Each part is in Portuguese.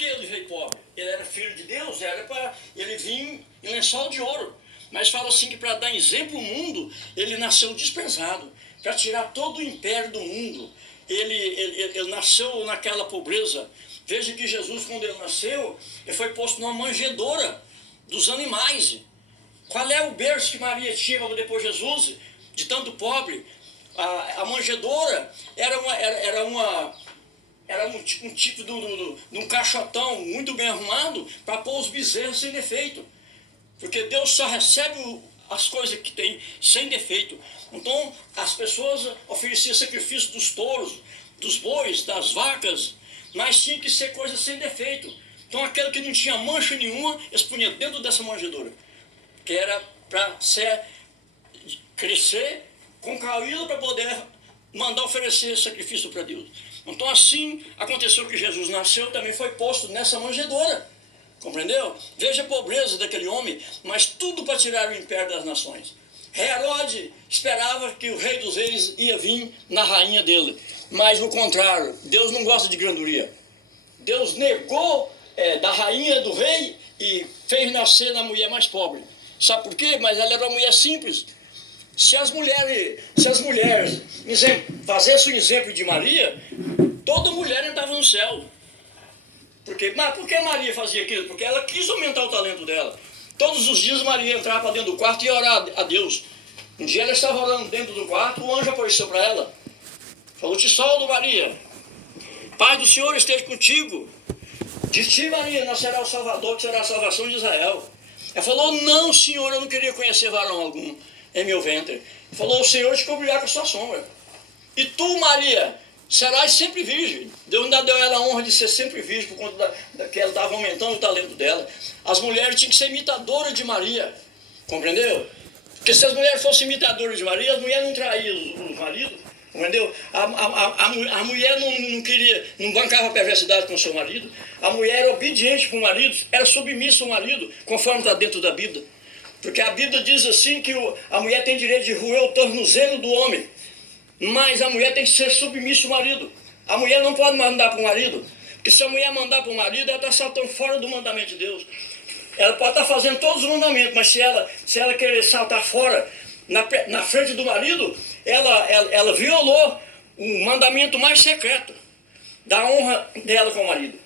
que ele veio pobre? Ele era filho de Deus, era para ele vir em lençol de ouro. Mas fala assim que para dar exemplo ao mundo, ele nasceu desprezado. Para tirar todo o império do mundo, ele nasceu naquela pobreza. Veja que Jesus, quando ele nasceu, ele foi posto numa manjedoura dos animais. Qual é o berço que Maria tinha para depois Jesus, de tanto pobre? A manjedoura era um tipo de um caixotão muito bem arrumado para pôr os bezerros sem defeito. Porque Deus só recebe as coisas que tem sem defeito. Então, as pessoas ofereciam sacrifício dos touros, dos bois, das vacas, mas tinha que ser coisa sem defeito. Então, aquele que não tinha mancha nenhuma, eles punham dentro dessa manjedoura, que era para crescer com caído para poder mandar oferecer sacrifício para Deus. Então, assim aconteceu que Jesus nasceu, também foi posto nessa manjedoura. Compreendeu? Veja a pobreza daquele homem, mas tudo para tirar o império das nações. Herodes esperava que o rei dos reis ia vir na rainha dele, mas no contrário, Deus não gosta de granduria. Deus negou da rainha do rei e fez nascer na mulher mais pobre. Sabe por quê? Mas ela era uma mulher simples. Se as mulheres fizessem o exemplo de Maria, toda mulher entrava no céu. Mas por que Maria fazia aquilo? Porque ela quis aumentar o talento dela. Todos os dias Maria entrava para dentro do quarto e ia orar a Deus. Um dia ela estava orando dentro do quarto, o anjo apareceu para ela. Falou: te salvo, Maria. Pai do Senhor esteja contigo. De ti, Maria, nascerá o Salvador, que será a salvação de Israel. Ela falou: não, Senhor, eu não queria conhecer varão algum em meu ventre. Ele falou: o Senhor te cobrirá com a sua sombra. E tu, Maria, serás sempre virgem. Deus ainda deu ela a honra de ser sempre virgem, por conta que ela estava aumentando o talento dela. As mulheres tinham que ser imitadoras de Maria. Compreendeu? Porque se as mulheres fossem imitadoras de Maria, as mulheres não traíam os maridos. Entendeu? A mulher não bancava a perversidade com o seu marido. A mulher era obediente para o marido, era submissa ao marido, conforme está dentro da Bíblia. Porque a Bíblia diz assim que a mulher tem direito de roer o tornozelo do homem. Mas a mulher tem que ser submissa ao marido. A mulher não pode mandar para o marido. Porque se a mulher mandar para o marido, ela está saltando fora do mandamento de Deus. Ela pode estar fazendo todos os mandamentos, mas se ela querer saltar fora na frente do marido, ela violou o mandamento mais secreto da honra dela com o marido.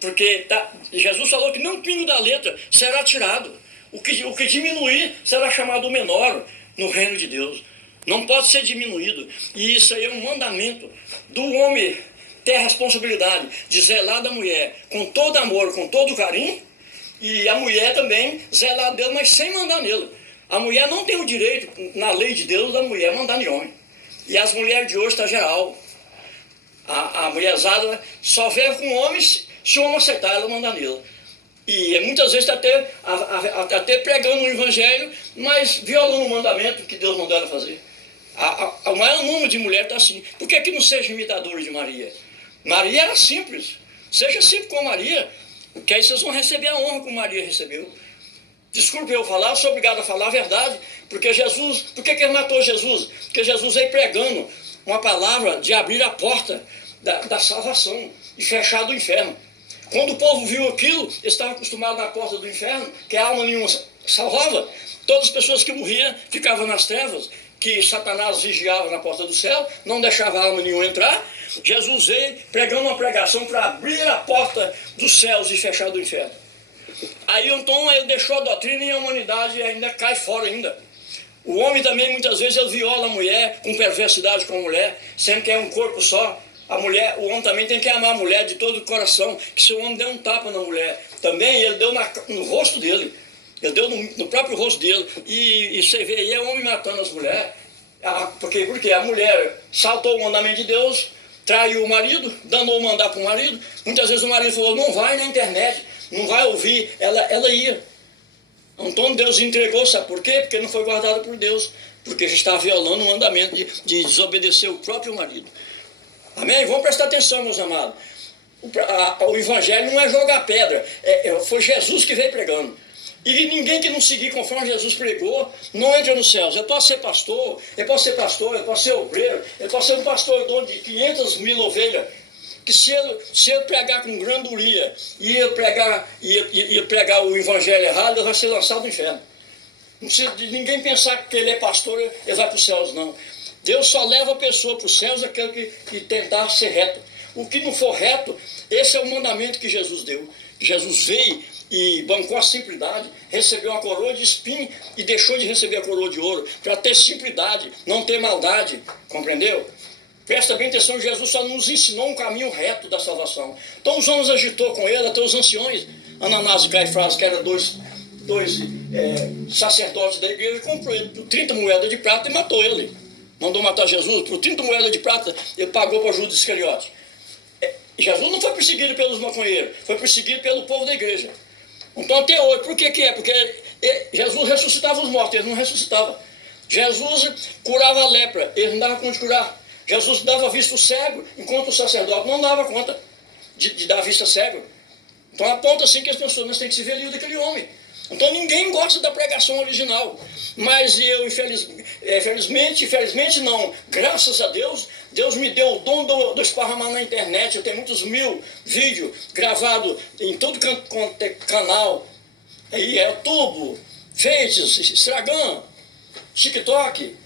Porque Jesus falou que nem um pingo da letra será tirado. O que diminuir será chamado menor no reino de Deus. Não pode ser diminuído. E isso aí é um mandamento do homem ter a responsabilidade de zelar da mulher com todo amor, com todo carinho, e a mulher também zelar dele, mas sem mandar nele. A mulher não tem o direito, na lei de Deus, da mulher mandar em homem. E as mulheres de hoje estão geral. A mulherzada só vê com homens se o homem aceitar ela mandar nele. E muitas vezes está até pregando o evangelho, mas violando o mandamento que Deus mandou ela fazer. O maior número de mulheres está assim. Por que não seja imitadores de Maria? Maria era simples. Seja simples com Maria, que aí vocês vão receber a honra que Maria recebeu. Desculpe eu falar, sou obrigado a falar a verdade, porque Jesus, por que ele matou Jesus? Porque Jesus veio pregando uma palavra de abrir a porta da salvação e fechar do inferno. Quando o povo viu aquilo, eles estavam acostumados na porta do inferno, que a alma nenhuma salvava. Todas as pessoas que morriam ficavam nas trevas, que Satanás vigiava na porta do céu, não deixava a alma nenhuma entrar. Jesus veio pregando uma pregação para abrir a porta dos céus e fechar do inferno. Aí então ele deixou a doutrina e a humanidade ainda cai fora ainda. O homem também muitas vezes ele viola a mulher com perversidade com a mulher, sendo que é um corpo só. O homem também tem que amar a mulher de todo o coração, que se o homem der um tapa na mulher, também ele deu no rosto dele, ele deu no próprio rosto dele, e você vê aí é o homem matando as mulheres, porque a mulher saltou o mandamento de Deus, traiu o marido, danou mandar para o marido, muitas vezes o marido falou, não vai na internet, não vai ouvir, ela ia. Então Deus entregou, sabe por quê? Porque não foi guardado por Deus, porque já está violando o mandamento de desobedecer o próprio marido. Amém? Vamos prestar atenção, meus amados. O evangelho não é jogar pedra, foi Jesus que veio pregando. E ninguém que não seguir conforme Jesus pregou não entra nos céus. Eu posso ser pastor, eu posso ser obreiro, eu posso ser um pastor dono de 500 mil ovelhas. que se ele pregar com granduria e ia pregar o evangelho errado, ele vai ser lançado no inferno. Não precisa de ninguém pensar que ele é pastor, ele vai para os céus, não. Deus só leva a pessoa para os céus aquele que tentar ser reto. O que não for reto, esse é o mandamento que Jesus deu. Jesus veio e bancou a simplicidade, recebeu uma coroa de espinho e deixou de receber a coroa de ouro, para ter simplicidade, não ter maldade, compreendeu? Presta bem atenção, Jesus só nos ensinou um caminho reto da salvação. Então os homens agitou com ele, até os anciões, Ananás e Caifás, que eram dois sacerdotes da igreja, comprou ele por 30 moedas de prata e matou ele. Mandou matar Jesus por 30 moedas de prata, ele pagou para Judas Iscariote. Jesus não foi perseguido pelos maconheiros, foi perseguido pelo povo da igreja. Então até hoje, por que é? Porque Jesus ressuscitava os mortos, ele não ressuscitava. Jesus curava a lepra, ele não dava conta de curar. Jesus dava vista ao cego, enquanto o sacerdote não dava conta de dar vista cego. Então aponta assim que as pessoas têm que se ver livre daquele homem. Então ninguém gosta da pregação original. Mas eu, infelizmente não, graças a Deus, Deus me deu o dom do esparramar na internet. Eu tenho muitos mil vídeos gravados em todo canal. YouTube, Face, Instagram, TikTok.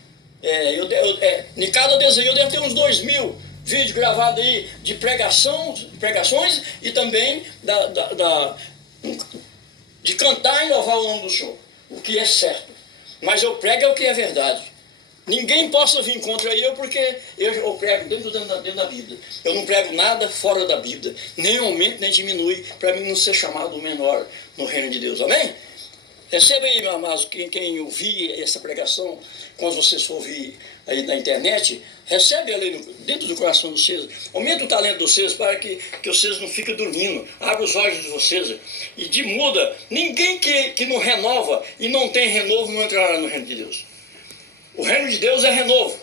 Em cada desenho eu devo ter uns 2.000 vídeos gravados aí de pregações e também de cantar e louvar o nome do Senhor, o que é certo. Mas eu prego o que é verdade. Ninguém possa vir contra eu, porque eu prego dentro da Bíblia. Eu não prego nada fora da Bíblia, nem aumento, nem diminui, para mim não ser chamado menor no reino de Deus. Amém? Receba aí, meu amado, quem ouvir essa pregação, quando vocês for ouvir aí na internet, recebe ela dentro do coração de vocês. Aumenta o talento de vocês para que vocês não fiquem dormindo. Abre os olhos de vocês e muda. Ninguém que não renova e não tem renovo não entrará no reino de Deus. O reino de Deus é renovo.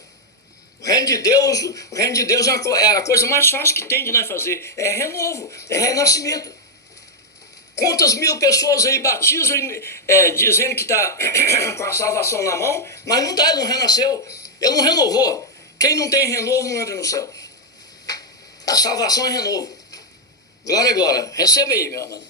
O reino de Deus é a coisa mais fácil que tem de nós fazer. É renovo, é renascimento. Quantas mil pessoas aí batizam dizendo que está com a salvação na mão, mas não está, ele não renasceu, ele não renovou. Quem não tem renovo não entra no céu. A salvação é renovo. Glória, glória. Receba aí, meu amado.